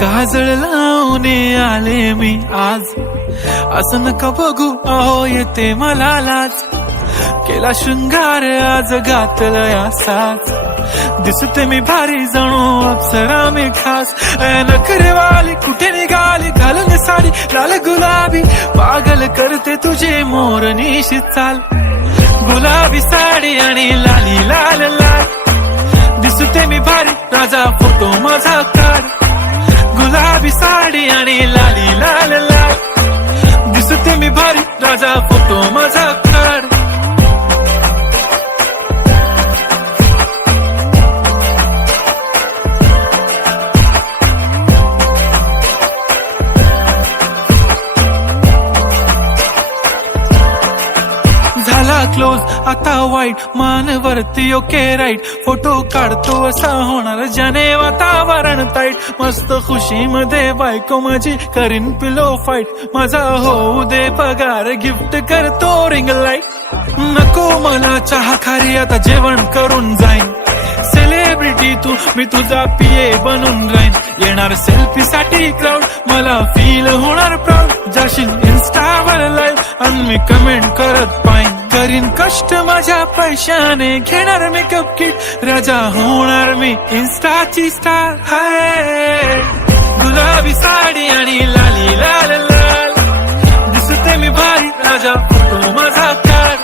काजळ लावून आले मी आज, असं नका बघू अहो येते मला लाज. केला शृंगार आज घातलंय असाच, दिसते मी भारी जणू अप्सरा मी खास. नखरेवाली कुठे निघाली घालून साडी लाल गुलाबी, पागल करते तुझे मोरनीशी चाल. गुलाबी साडी आणि लाली लाल लाल, दिसते मी भारी राजा फोटो माझा काढ. गुलाबी साडी आणि लाली लाल लाल, दिसते मी भारी राजा फोटो माझा काढ. झाला क्लोज आता वाईट, मानवरती ओके राईट. फोटो काढतो असा होणार ज्याने वातावरण ताईट. मस्त खुशी मध्ये बायको माझी करीन पिलो फाईट. माझा होऊ दे पगार गिफ्ट करतो रिंग लाईट. नको मला चहा खारी आता जेवण करून जाईन. सेलिब्रिटी तू मी तुझा पिये बनून राहीन. येणार सेल्फी साठी क्राऊड मला फील होणार प्राऊड. जाशील इन्स्टावर लाईव्ह आणि मी कमेंट करत पाहिन. करीन कष्ट माझ्या पैशाने घेणार मेकअप किट. राजा होणार मी इन्स्टाची स्टार. हाय गुलाबी साडी आणि लाली लाल लाल, दिसते मी भारी राजा फोटो माझा काढ.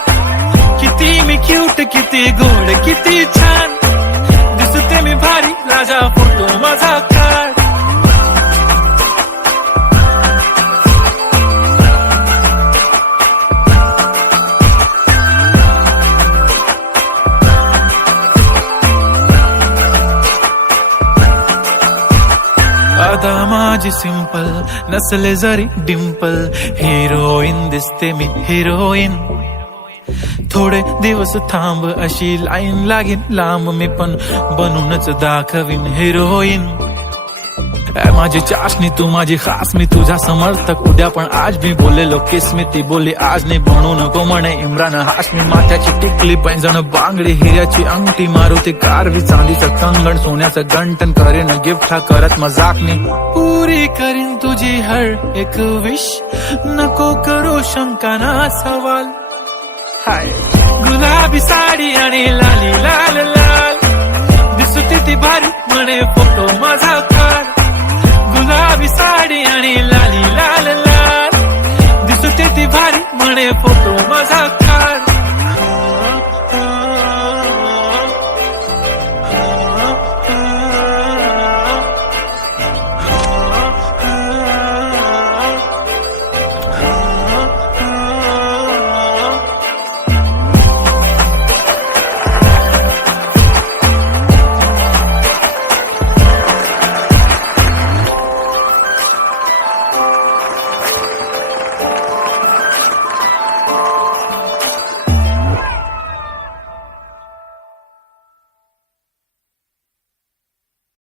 किती मी क्यूट किती गोड किती छान, दिसते मी भारी राजा फोटो माझा काढ. आता माझी सिंपल नसले जरी डिंपल, हिरोईन दिसते मी हिरोईन. थोडे दिवस थांब अशी लाईन लागेल लांब, मी पण बनूनच दाखवीन हिरोईन. माझी चाशनी तू माझी खास, मी तुझा समर्थक उद्या पण आज मी बोललेलो किस मी ती बोली आज नाही. बनू नको म्हणे इम्रान हाशमी. माथ्याची टिकली पैंजण बांगडी हिऱ्याची अंगठी, मारुती कारवी चांदीचं कंगण सोन्याचं गंटन. करेन गिफ्ट हा करत मजाकनी, पुरी करीन तुझी हर एक विश. नको करू शंका ना सवाल. हाय गुलाबी साडी आणि लाली लाल लाल, दिसते ती भारी म्हणे फोटो माझा काढ. गुलाबी साडी आणि लाली लाल लाल, दिसते ती भारी म्हणे फोटो माझा काढ.